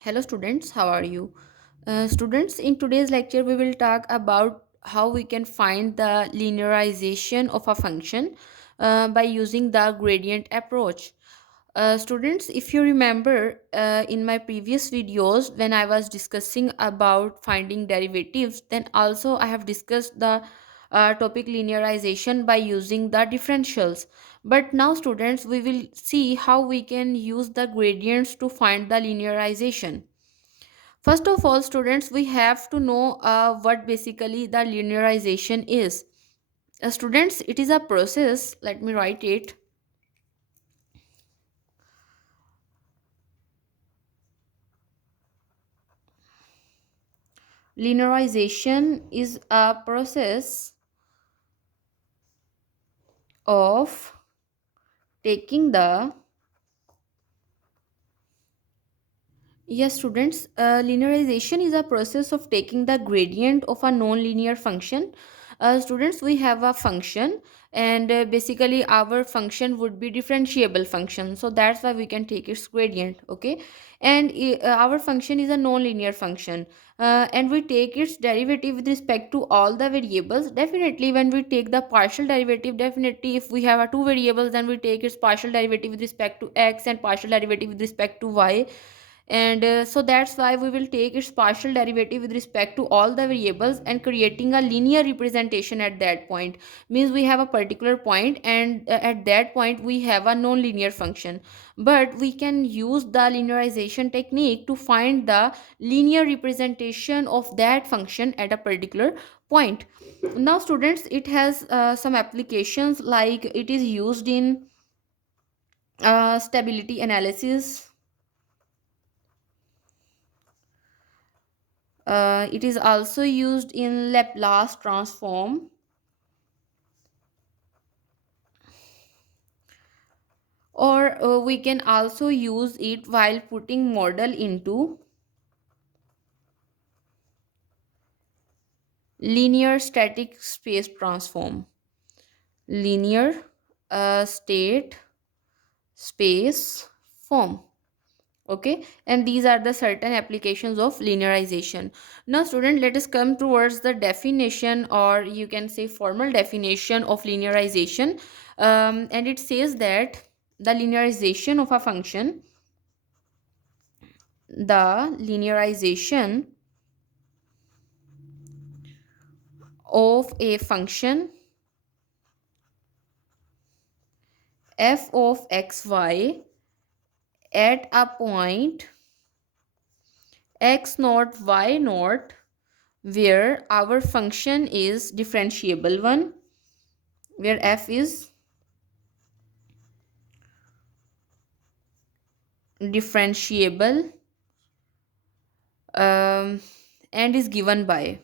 Hello students, how are you? Students, in today's lecture we will talk about how we can find the linearization of a function by using the gradient approach. Students, if you remember in my previous videos when I was discussing about finding derivatives, then also I have discussed the topic linearization by using the differentials. But now students, we will see how we can use the gradients to find the linearization. First of all, students, we have to know what basically the linearization is. Students, it is a process. Let me write it. Linearization is a process of taking the Yes, students, linearization is a process of taking the gradient of a non-linear function. Students, we have a function, and basically our function would be differentiable function. So that's why we can take its gradient, okay? And our function is a non-linear function. And we take its derivative with respect to all the variables. Definitely, when we take the partial derivative, definitely if we have a two variables, then we take its partial derivative with respect to x and partial derivative with respect to y, and so that's why we will take its partial derivative with respect to all the variables and creating a linear representation at that point. Means we have a particular point, and at that point we have a non-linear function, but we can use the linearization technique to find the linear representation of that function at a particular point. Now students, it has some applications, like it is used in stability analysis. It is also used in Laplace transform, or we can also use it while putting model into linear static space transform. Linear state space form. Okay, and these are the certain applications of linearization. Now student, let us come towards the definition, or you can say formal definition of linearization. And it says that the linearization of a function the linearization of a function f of xy at a point x naught y naught, where our function is differentiable one, where f is differentiable, um, and is given by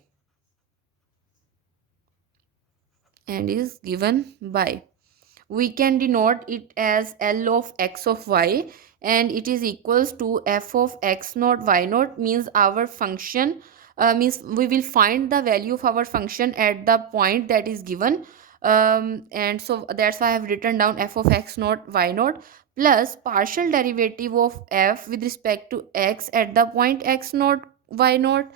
we can denote it as L of x of y, and it is equals to f of x naught y naught. Means our function, means we will find the value of our function at the point that is given, and so that's why I have written down f of x naught y naught plus partial derivative of f with respect to x at the point x naught y naught,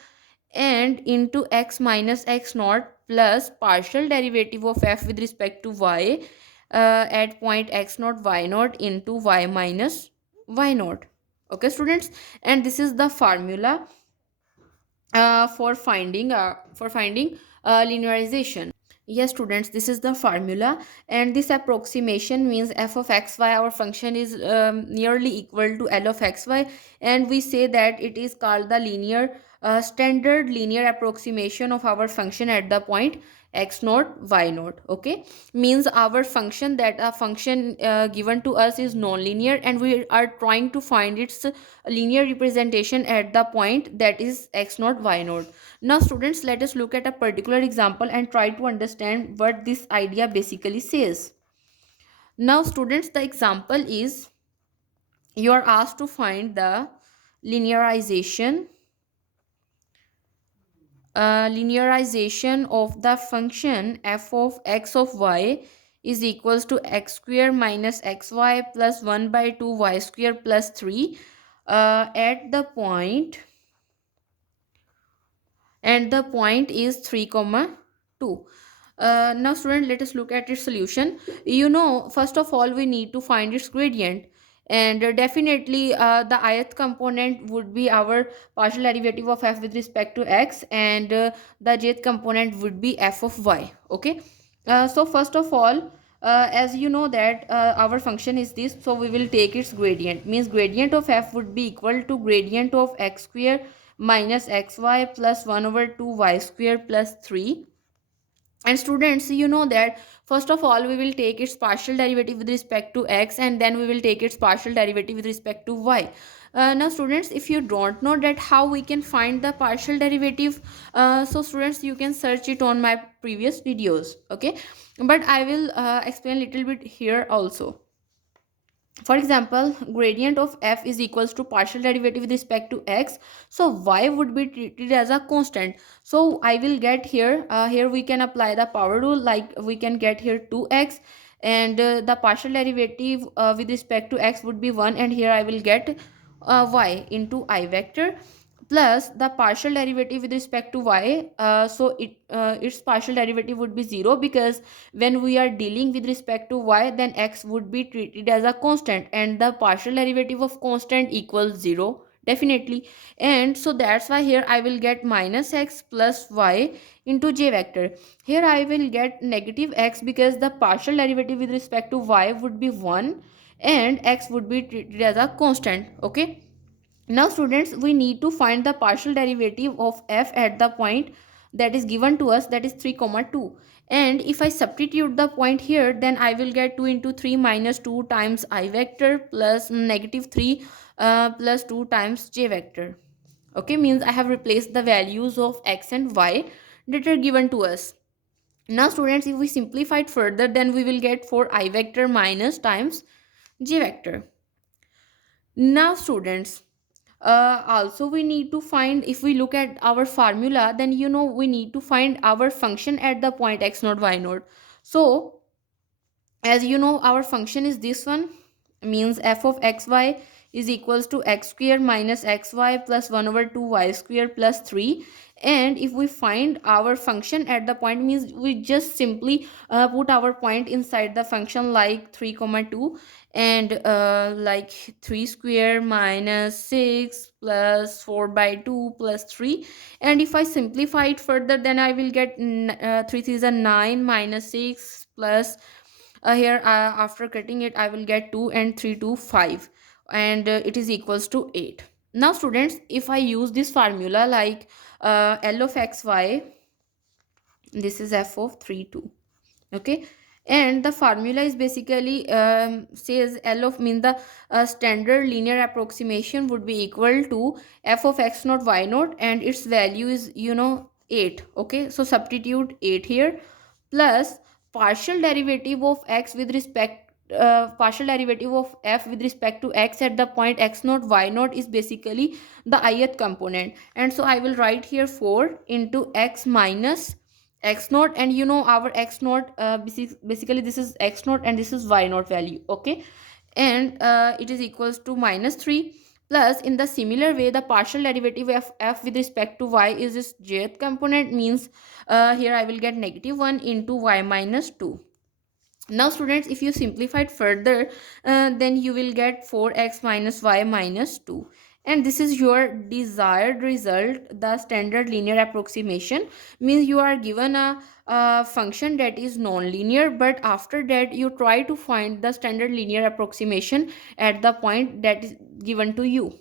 and into x minus x naught plus partial derivative of f with respect to y at point x naught y naught into y minus y naught. Okay students, and this is the formula for finding linearization. Yes students, this is the formula, and this approximation means f of xy, our function is nearly equal to L of xy, and we say that it is called the standard linear approximation of our function at the point x naught y naught. Okay, means our function, that a function given to us is non-linear, and we are trying to find its linear representation at the point that is x naught y naught. Now students, let us look at a particular example and try to understand what this idea basically says. Now students, the example is, you are asked to find the linearization linearization of the function f of x of y is equals to x square minus xy plus 1 by 2 y square plus 3. at the point, and the point is 3 comma 2. Now student, let us look at its solution. First of all we need to find its gradient, and definitely the ith component would be our partial derivative of f with respect to x, and the jth component would be f of y. Okay, so first of all, as you know that our function is this, so we will take its gradient. Means gradient of f would be equal to gradient of x square minus xy plus 1 over 2 y square plus 3. And students, you know that first of all we will take its partial derivative with respect to x, and then we will take its partial derivative with respect to y. Now students, if you don't know that how we can find the partial derivative, so students, you can search it on my previous videos. Okay, but I will explain a little bit here also. For example, gradient of f is equals to partial derivative with respect to x, so y would be treated as a constant. So I will get here, here we can apply the power rule, like we can get here 2x, and the partial derivative with respect to x would be 1, and here I will get y into I vector, plus the partial derivative with respect to y, so its partial derivative would be 0, because when we are dealing with respect to y, then x would be treated as a constant, and the partial derivative of constant equals 0 definitely. And so that's why here I will get minus x plus y into j vector. Here I will get negative x, because the partial derivative with respect to y would be 1, and x would be treated as a constant. Okay, now students, we need to find the partial derivative of f at the point that is given to us, that is 3 comma 2. And if I substitute the point here, then I will get 2 into 3 minus 2 times I vector plus negative 3 plus 2 times j vector. Okay, means I have replaced the values of x and y that are given to us. Now students, if we simplify it further, then we will get 4 I vector minus times j vector. Now students, also we need to find, if we look at our formula, then we need to find our function at the point x naught y naught. So as you know, our function is this one, means f of xy is equals to x square minus xy plus 1 over 2 y square plus 3. And if we find our function at the point, means we just simply put our point inside the function, like 3 comma 2, and like 3 square minus 6 plus 4 by 2 plus 3. And if I simplify it further, then I will get 3 is a 9 minus 6 plus here after cutting it I will get 2, and 3 to 5, and it is equals to 8. Now students, if I use this formula, like L of xy, this is f of 3 2. Okay, and the formula is basically says L of, mean the standard linear approximation would be equal to f of x naught y naught, and its value is 8. Okay, so substitute 8 here, plus partial derivative of x with respect partial derivative of f with respect to x at the point x naught y naught is basically the ith component, and so I will write here 4 into x minus x naught, and our x naught, basically this is x naught and this is y naught value. Okay, and it is equals to minus 3, plus in the similar way the partial derivative of f with respect to y is this jth component, means here I will get negative 1 into y minus 2. Now students, if you simplify it further, then you will get 4x minus y minus 2, and this is your desired result, the standard linear approximation. Means you are given a function that is non-linear, but after that you try to find the standard linear approximation at the point that is given to you.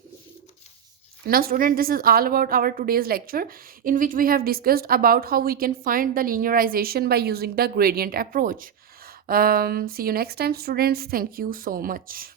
Now student, this is all about our today's lecture, in which we have discussed about how we can find the linearization by using the gradient approach. See you next time students. Thank you so much.